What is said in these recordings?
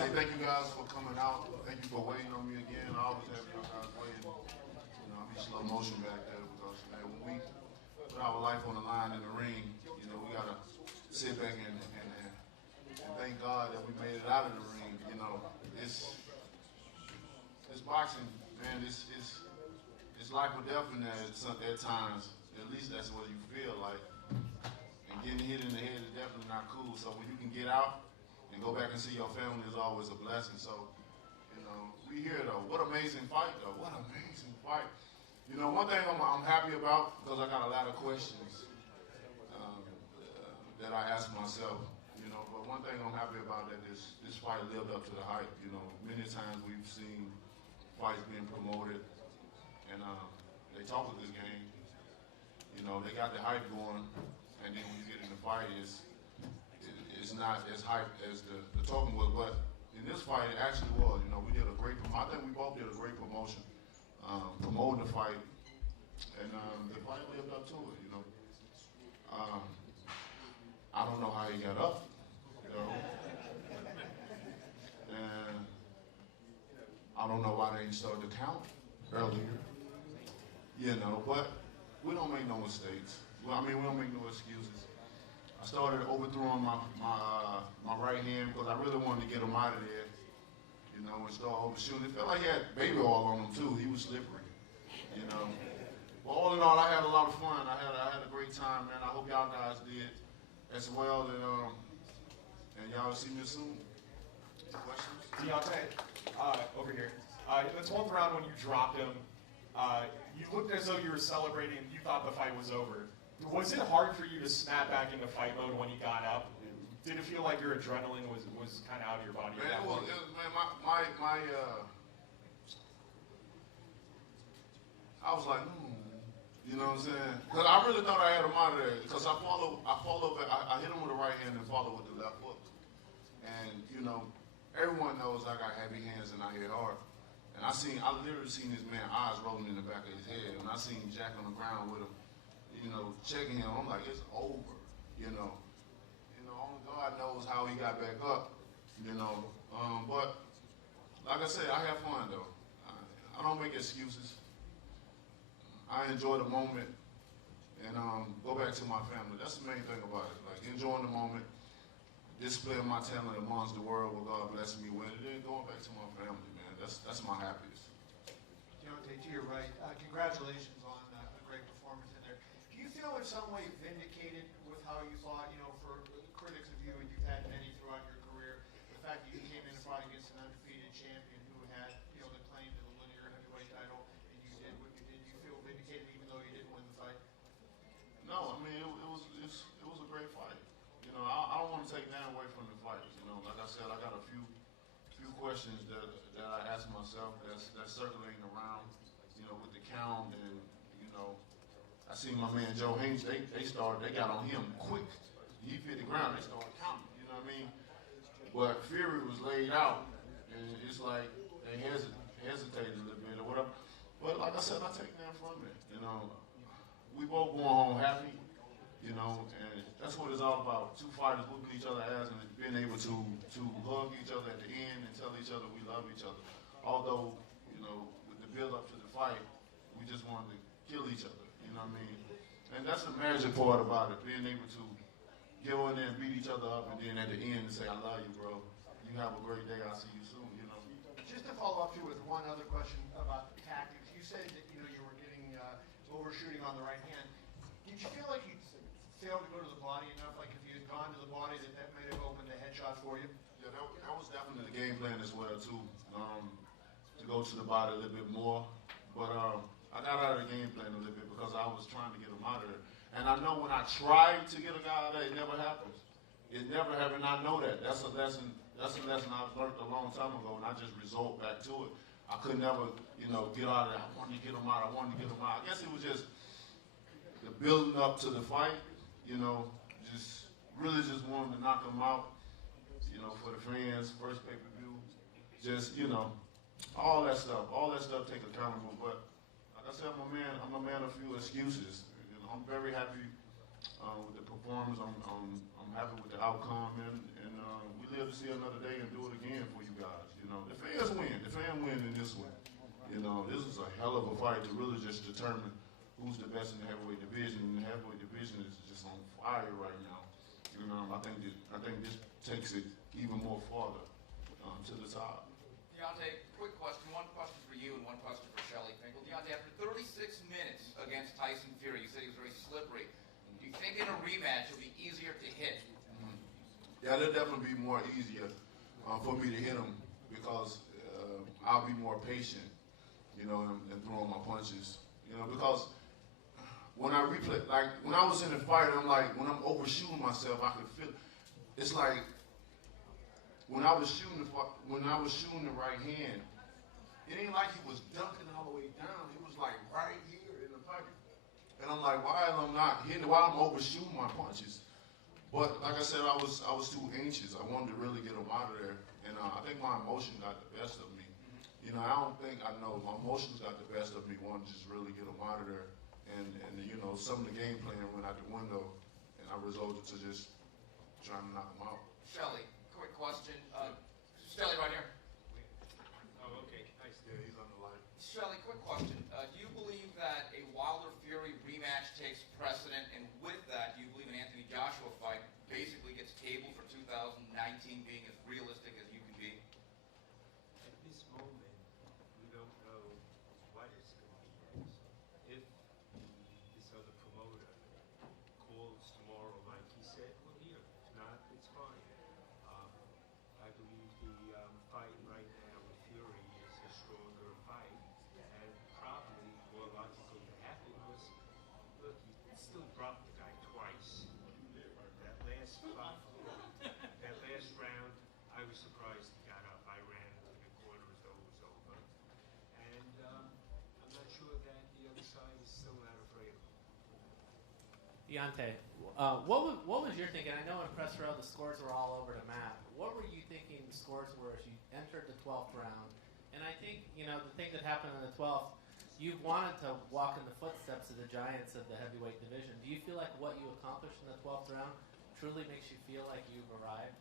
say thank you guys for coming out. Thank you for waiting on me again. I always have you guys waiting. You know, I'm in slow motion back there because, man, when we put our life on the line in the ring, you know, we got to sit back and thank God that we made it out of the ring. You know, it's boxing, man. It's life or death in there at times. At least that's what you feel like. And getting hit in the head is definitely not cool. So when you can get out and go back and see your family is always a blessing. So, you know, we here though. What amazing fight though. What amazing fight. You know, one thing I'm happy about, because I got a lot of questions that I ask myself, you know, but one thing I'm happy about that this fight lived up to the hype. You know, many times we've seen fights being promoted and they talk of this game. You know, they got the hype going, and then when you get in the fight, it's not as hype as the talking was, but in this fight, it actually was. You know, we did a great promotion. I think we both did a great promotion, promoting the fight, and the fight lived up to it, you know. I don't know how he got up, you know, and I don't know why they didn't start the count earlier, you know, but we don't make no mistakes. Well, I mean, we don't make no excuses. I started overthrowing my right hand because I really wanted to get him out of there, you know, and start overshooting. It felt like he had baby oil on him too. He was slippery, you know. But all in all, I had a lot of fun. I had a great time, man. I hope y'all guys did as well, and y'all see me soon. Questions? Deontay, over here. In the 12th round when you dropped him, you looked as though you were celebrating. You thought the fight was over. Was it hard for you to snap back into fight mode when he got up? Did it feel like your adrenaline was kind of out of your body? Man, I was like, you know what I'm saying? Because I really thought I had him out of there. Because I hit him with the right hand and followed with the left hook. And, you know, everyone knows I got heavy hands and I hit hard. And I literally seen this man's eyes rolling in the back of his head. And I seen Jack on the ground with him, you know, checking him. I'm like, it's over, you know. Only God knows how he got back up, you know. But like I said, I had fun though. I don't make excuses. I enjoy the moment and go back to my family. That's the main thing about it. Like enjoying the moment, displaying my talent amongst the world what God blessed me with, and then going back to my family, man. That's my happiest. Deontay, to your right, congratulations on a great performance in there. Do you feel in some way vindicated with how you fought? You know, for critics of you, and you've had many throughout your career, the fact that you came in and fought against an undefeated champion who had, you know, the claim to the linear heavyweight title, and you did what you did. Do you feel vindicated even though you didn't win the fight? No, I mean it was a great fight. You know, I don't want to take that away from the fight. You know, like I said, I got a few questions that I ask myself that's circulating around. You know, with the count and you know, I seen my man Joe Haynes. They got on him quick. He hit the ground. They started counting. You know what I mean? But Fury was laid out, and it's like they hesitated a little bit or whatever. But like I said, I take that from it. You know, we both going home happy. You know, and that's what it's all about. Two fighters whooping each other's ass and being able to hug each other at the end and tell each other we love each other. Although, you know, with the build up to the fight, we just wanted to kill each other. You know what I mean? And that's the magic part about it, being able to go in there and beat each other up and then at the end say, I love you, bro. You have a great day. I'll see you soon, you know. Just to follow up too with one other question about the tactics. You said that, you know, you were getting overshooting on the right hand. Did you feel like you failed to go to the body enough? Like if you had gone to the body, that might have opened a headshot for you? Yeah, that was definitely the game plan as well, too. To go to the body a little bit more. But I got out of the game plan a little bit because I was trying to get him out of there. And I know when I tried to get a guy out of there, it never happens. It never happened. I know that. That's a lesson I learned a long time ago, and I just resort back to it. I could never, you know, get out of there. I wanted to get him out. I guess it was just the building up to the fight, you know, just really just wanted to knock him out, you know, for the fans, first pay-per-view, just, you know, all that stuff take accountable. But like I said, I'm a man of few excuses. You know, I'm very happy with the performance. I'm happy with the outcome, and we live to see another day and do it again for you guys. You know, the fans win. The fans win in this one. You know, this is a hell of a fight to really just determine who's the best in the heavyweight division. And the heavyweight division is just on fire right now. You know, I think this takes it even more farther to the top. Deontay, quick question. One question for you and one question for Shelly Finkel. Deontay, after 36 minutes against Tyson Fury, you said he was very slippery. Do you think in a rematch it'll be easier to hit? Yeah, it'll definitely be more easier for me to hit him because I'll be more patient, you know, and throwing my punches. You know, because when I replay, like when I was in the fight, I'm like, when I'm overshooting myself, I could feel. It's like when I was shooting the right hand, it ain't like he was dunking all the way down. It was like right here in the pocket. And I'm like, why am I not hitting it? Why am I overshooting my punches? But like I said, I was too anxious. I wanted to really get him out of there. And I think my emotion got the best of me. You know, I know my emotions got the best of me. Wanted to just really get him out of there. And you know, some of the game plan went out the window. And I resorted to just trying to knock him out. Shelly, quick question. Shelly, right here. Oh, okay. Nice. Yeah, he's on the line. Shelly, quick question. Do you believe that a Wilder-Fury rematch takes precedent? And with that, do you believe an Anthony Joshua fight basically gets tabled for 2019 being as realistic as you can be? At this moment, we don't know what it's going to be next. If this other promoter calls tomorrow, like he said, well, here. If not, it's fine. I believe the fight right now with Fury is a stronger fight, and probably more logical to happen was, look, he still dropped the guy twice. That last fight, that last round, I was surprised he got up. I ran to the corner as though it was over, and I'm not sure that the other side is still not afraid of him. Deontay, what was your thinking? I know in press row the scores were all over the map. What were you thinking the scores were as you entered the 12th round? And I think, you know, the thing that happened in the 12th, you wanted to walk in the footsteps of the giants of the heavyweight division. Do you feel like what you accomplished in the 12th round truly makes you feel like you've arrived?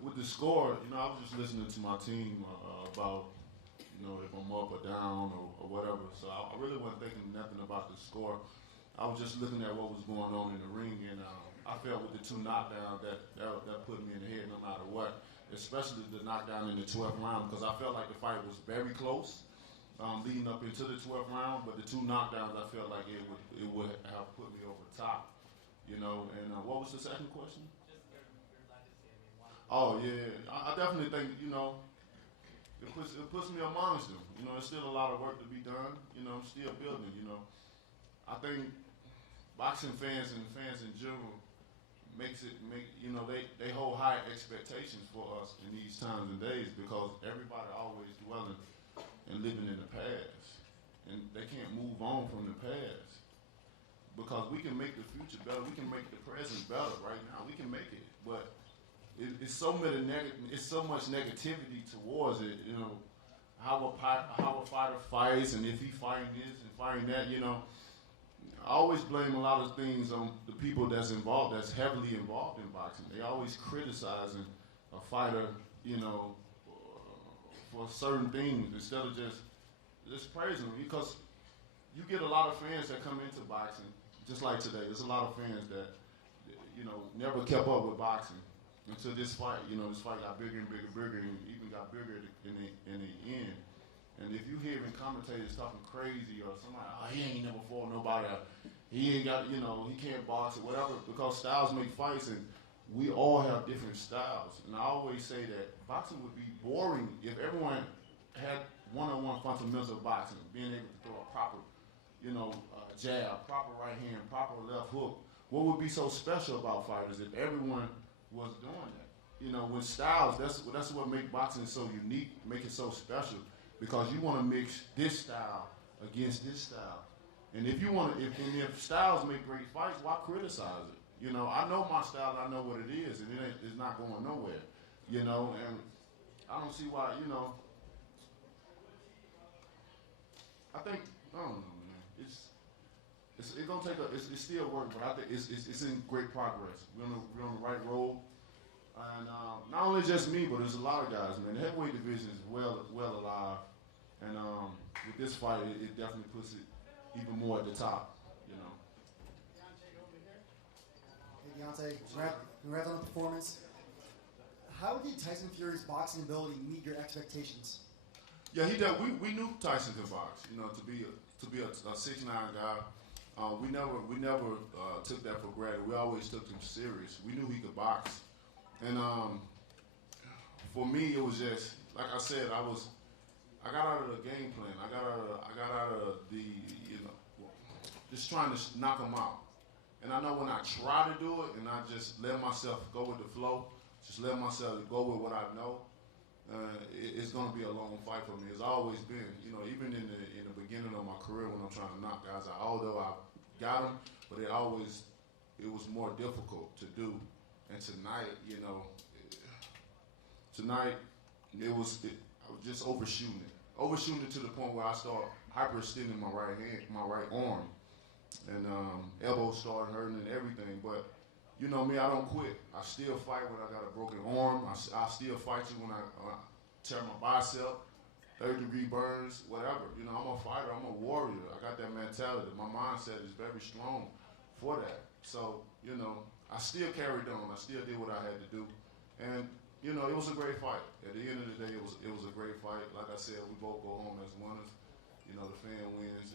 With the score, you know, I was just listening to my team about, you know, if I'm up or down or whatever. So I really wasn't thinking nothing about the score. I was just looking at what was going on in the ring, and I felt with the two knockdowns that put me in the head no matter what, especially the knockdown in the 12th round, because I felt like the fight was very close leading up into the 12th round, but the two knockdowns, I felt like it would have put me over the top, you know. And what was the second question? Just your legacy. I mean, Oh yeah, I definitely think, you know, it puts me amongst them. You know, there's still a lot of work to be done. You know, I'm still building. You know, I think boxing fans and fans in general you know, they hold high expectations for us in these times and days because everybody always dwelling and living in the past, and they can't move on from the past because we can make the future better. We can make the present better right now. We can make it, but it's so much negativity towards it. You know, how a fighter fights, and if he fighting this and fighting that. You know, I always blame a lot of things on the people that's heavily involved in boxing. They always criticizing a fighter, you know, for certain things instead of just praising them, because you get a lot of fans that come into boxing just like today. There's a lot of fans that, you know, never kept up with boxing until this fight. You know, this fight got bigger and bigger, and even got bigger in the end. And if you hearing commentators talking crazy or somebody, oh, he ain't never fought nobody, he ain't got, you know, he can't box or whatever, because styles make fights, and we all have different styles. And I always say that boxing would be boring if everyone had one-on-one fundamentals of boxing, being able to throw a proper, you know, jab, proper right hand, proper left hook. What would be so special about fighters if everyone was doing that? You know, with styles, that's what makes boxing so unique, make it so special. Because you want to mix this style against this style, and if styles make great fights, why criticize it? You know, I know my style, I know what it is, and it's not going nowhere. You know, and I don't see why. You know, I don't know, man. it's gonna take it's still work, but I think it's in great progress. We're on the right road, and not only just me, but there's a lot of guys, man. The heavyweight division is well alive, and with this fight, it definitely puts it even more at the top, you know. Hey Deontay, congrats on the performance. How did Tyson Fury's boxing ability meet your expectations? Yeah, he did. We knew Tyson could box. You know, to be a 6'9" guy. We never took that for granted. We always took him serious. We knew he could box, and for me, it was just like I said. I got out of the game plan. I got out of the just trying to knock him out. And I know when I try to do it, and I just let myself go with the flow, just let myself go with what I know. It's going to be a long fight for me. It's always been, even in the beginning of my career when I'm trying to knock guys out. Although I got them, but it was more difficult to do. And tonight, I was just overshooting it to the point where I started hyperextending my right arm, and elbows started hurting and everything. But you know me, I don't quit. I still fight when I got a broken arm. I still fight you when I tear my bicep, third-degree burns, whatever. I'm a fighter. I'm a warrior. I got that mentality. My mindset is very strong for that. So, I still carried on. I still did what I had to do. And, it was a great fight. At the end of the day, it was a great fight. Like I said, we both go home as winners. The fan wins.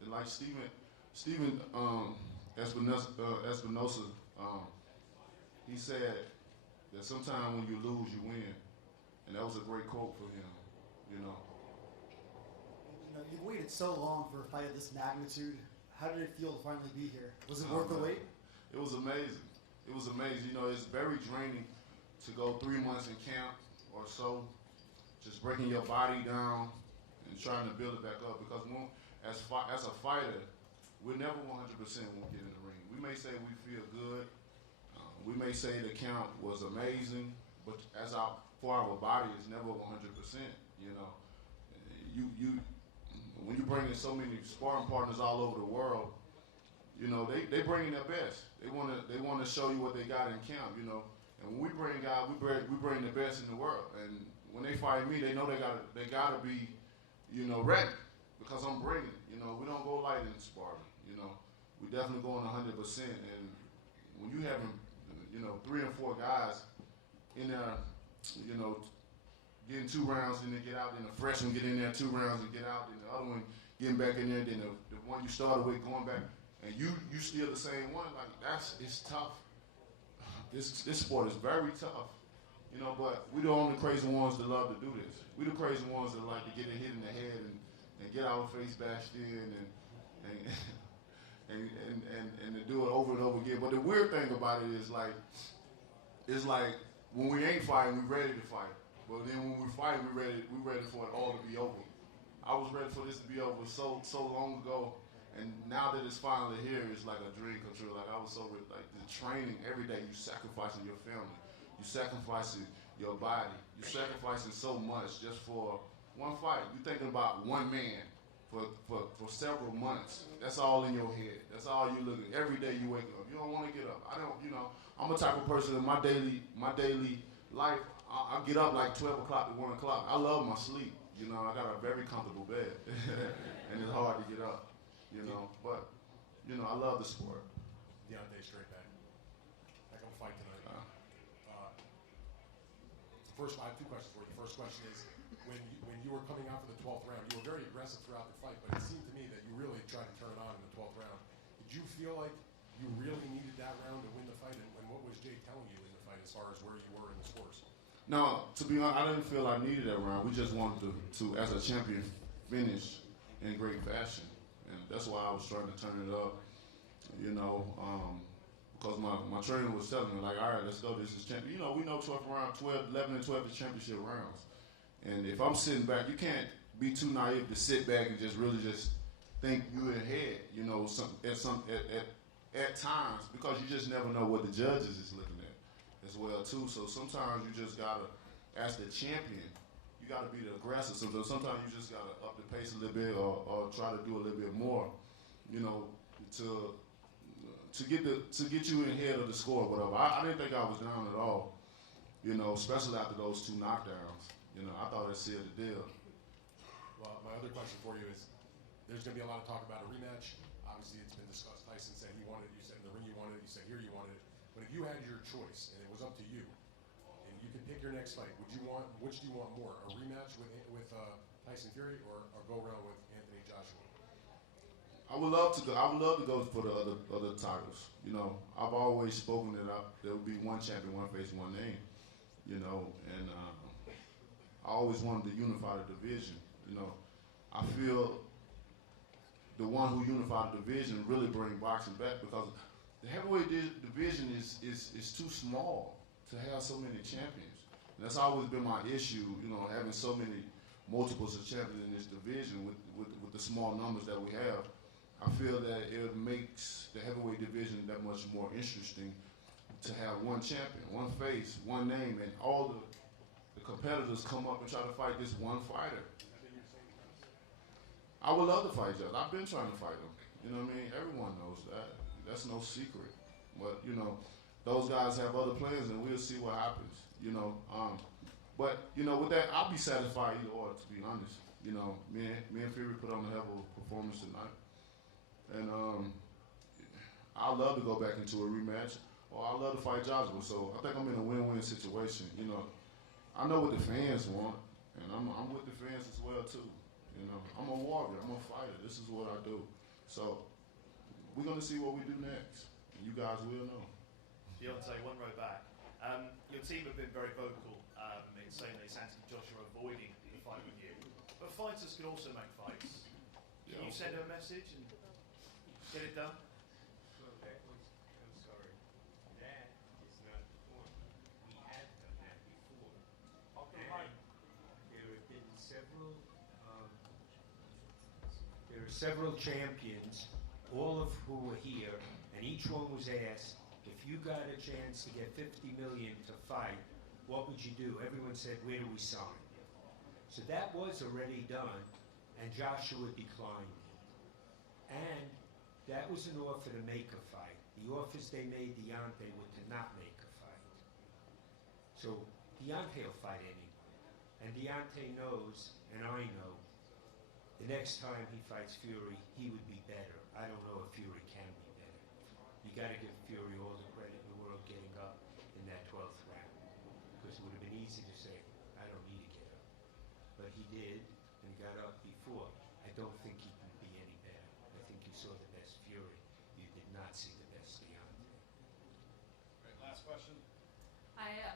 And like Steven Espinosa, he said that sometimes when you lose, you win. And that was a great quote for him, You've waited so long for a fight of this magnitude. How did it feel to finally be here? Was it worth the wait? It was amazing. It was amazing. It's very draining to go 3 months in camp or so, just breaking your body down and trying to build it back up. Because as a fighter, we're never 100% when we get in the ring. We may say we feel good. We may say the count was amazing, but for our body, it's never 100%. When you bring in so many sparring partners all over the world, they bring in their best. They want to show you what they got in camp. And when we bring guys, we bring the best in the world. And when they fight me, they know they gotta be, ready, because I'm bringing it. We don't go light in sparring. We definitely going 100%. And when you having 3 and 4 guys in there, getting 2 rounds and then get out, then the fresh one get in there 2 rounds and get out, then the other one getting back in there, then the one you started with going back, and you still the same one. Like it's tough. This sport is very tough, but we the only crazy ones that love to do this. We the crazy ones that like to get it hit in the head and get our face bashed in and to do it over and over again. But the weird thing about it is it's like when we ain't fighting, we ready to fight. But then when we fight, we ready for it all to be over. I was ready for this to be over so long ago, and now that it's finally here, it's like a dream come true. Like I was so ready, like the training every day. You sacrificing your family, you sacrificing your body, you sacrificing so much just for one fight. You thinking about one man for several months. That's all in your head. That's all you look at. Every day you wake up, you don't want to get up. I don't. I'm a type of person in my daily life. I get up like 12 o'clock to 1 o'clock. I love my sleep. I got a very comfortable bed, and it's hard to get up. But I love the sport. Deontay, straight back. Heck of a fight tonight. First, I have 2 questions for you. The first question is, when you were coming out for the 12th round, you were very aggressive throughout the fight, but it seemed to me that you really tried to turn it on in the 12th round. Did you feel like you really needed that round to win the fight, and what was Jake telling you in the fight as far as where you were in the scores? No, to be honest, I didn't feel I needed that round. We just wanted to as a champion, finish in great fashion. And that's why I was trying to turn it up, because my trainer was telling me, like, all right, let's go, this is champion. We know 11 and 12 is championship rounds. And if I'm sitting back, you can't be too naive to sit back and just really just think you're ahead, at times, because you just never know what the judges is looking at as well, too. So sometimes you just got to, as the champion, you got to be the aggressor. So sometimes you just got to up the pace a little bit or try to do a little bit more. you know, to get you in head of the score, or whatever. I didn't think I was down at all, you know, especially after those 2 knockdowns. You know, I thought that sealed the deal. Well, my other question for you is, there's going to be a lot of talk about a rematch. Obviously, it's been discussed. Tyson said he wanted it. You said in the ring you wanted it. You said here you wanted it. But if you had your choice and it was up to you, and you could pick your next fight, which do you want more? A rematch with Tyson Fury, or go around with Anthony Joshua? I would love to go for the other titles. You know, I've always spoken that there would be one champion, one face, one name. You know, and I always wanted to unify the division. You know, I feel the one who unified the division really bring boxing back, because the heavyweight division is too small to have so many champions. And that's always been my issue, you know, having so many multiples of champions in this division with the small numbers that we have. I feel that it makes the heavyweight division that much more interesting to have one champion, one face, one name, and all the competitors come up and try to fight this one fighter. I would love to fight Josh. I've been trying to fight him. You know what I mean? Everyone knows that. That's no secret. But, you know, those guys have other plans, and we'll see what happens. You know, but, you know, with that, I'll be satisfied either or, to be honest. You know, me and Fury put on a hell of a performance tonight. And I'd love to go back into a rematch, or I'd love to fight Joshua. So I think I'm in a win-win situation. You know, I know what the fans want, and I'm with the fans as well, too. You know, I'm a warrior. I'm a fighter. This is what I do. So we're going to see what we do next. And you guys will know. Deontay, one row back. Your team have been very vocal in saying that it's Anthony Joshua avoiding the fight with you. But fighters can also make fights. Can you send a message and get it done? Well, that was, I'm sorry, that is not the point. We have done that before. And there have been several champions, all of who were here, and each one was asked, if you got a chance to get $50 million to fight, what would you do? Everyone said, where do we sign? So that was already done, and Joshua declined it. And that was an offer to make a fight. The offers they made Deontay were to not make a fight. So Deontay will fight anyone. And Deontay knows, and I know, the next time he fights Fury, he would be better. I don't know if Fury can be better. You got to give Fury all the credit in the world getting up in that 12th round. Because it would have been easy to say, I don't need to get up. But he did, and he got up before. I don't think he can be any better. I think you saw the best Fury. You did not see the best Deontay. Right, last question.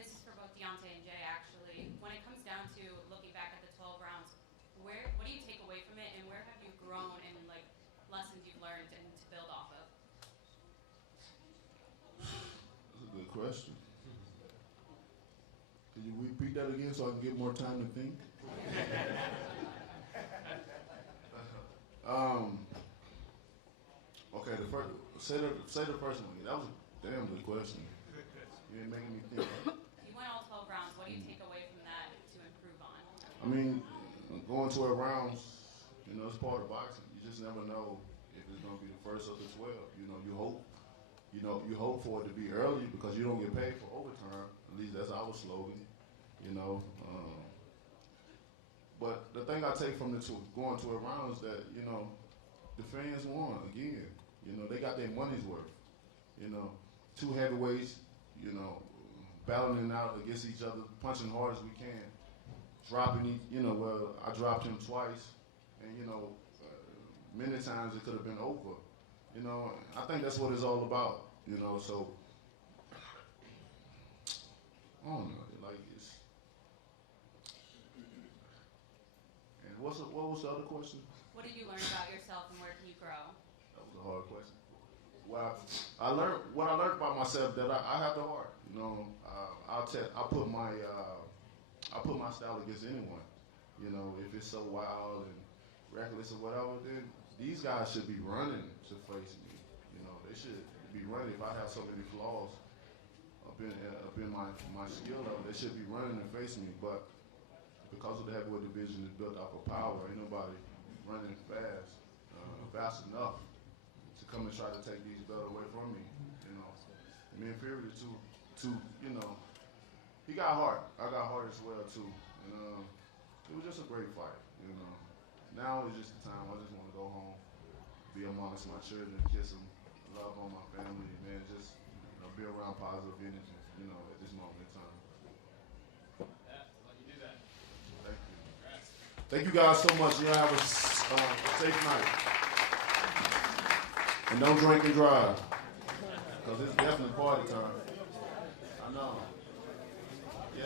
This is for both Deontay and Jay, actually. When it comes down to looking back at the 12 rounds, what do you take away from it, and where have you grown and like lessons you've learned and to build off of? That's a good question. Can you repeat that again so I can get more time to think? Okay, say the first one again. That was a damn good question. You ain't making me think. You went all 12 rounds. What do you take away from that to improve on? I mean, going 12 rounds, you know, it's part of boxing. You just never know if it's going to be the first or the 12. You know, you hope for it to be early because you don't get paid for overtime. At least that's our slogan, you know. But the thing I take from going 12 rounds is that, you know, the fans won again. You know, they got their money's worth. You know, 2 heavyweights, you know, battling out against each other, punching hard as we can. I dropped him twice, and, you know, many times it could have been over. You know, I think that's what it's all about, you know, so, I don't know, like, it's, and what was the other question? What did you learn about yourself, and where can you grow? That was a hard question. Well, I learned about myself that I have the heart, you know, I put my style against anyone. You know, if it's so wild and reckless or whatever, then these guys should be running to face me. You know, they should be running. If I have so many flaws up in my skill level, they should be running and facing me. But because of the heavyweight division is built off of power, ain't nobody running fast enough. come and try to take these belts away from me. You know, me and Fury are two. You know, he got heart. I got heart as well too. And it was just a great fight. You know, now it's just the time. I just want to go home, be amongst my children, kiss them, love on my family, and man, just be around positive energy. You know, at this moment in time. Yeah, let you do that. Thank you. Thank you guys so much. Y'all have a safe night. And don't drink and drive. Because it's definitely party time. I know.